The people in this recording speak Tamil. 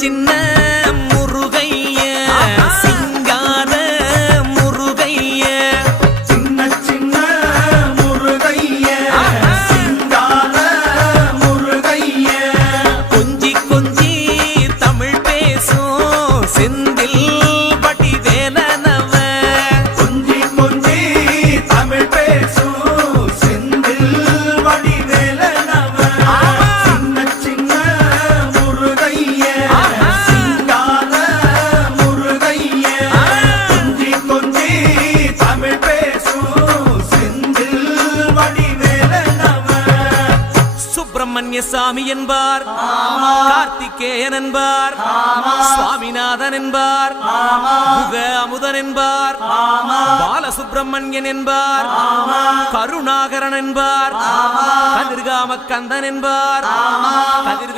சின்ன முருகைய சிங்கார முருகைய சின்ன சின்ன முருகைய சிங்கார முருகைய கொஞ்சி கொஞ்சி தமிழ் பேசும் செந்தில் வடிவேலனவ கொஞ்சி கொஞ்சி தமிழ் பேசும் செந்தில் வடிவேலனவ சின்ன சின்ன முருகைய சிங்கார முருகைய கொஞ்சி கொஞ்சி தமிழ் பேசும் செந்தில் வடிவேலனவ சுப்பிரமணிய சாமி என்பார், கார்த்திகேயன் என்பார், சுவாமிநாதன் என்பார், முக அமுதன் என்பார், பாலசுப்பிரமணியன் என்பார், கருணாகரன் என்பார், கதிர்காம கந்தன் என்பார்,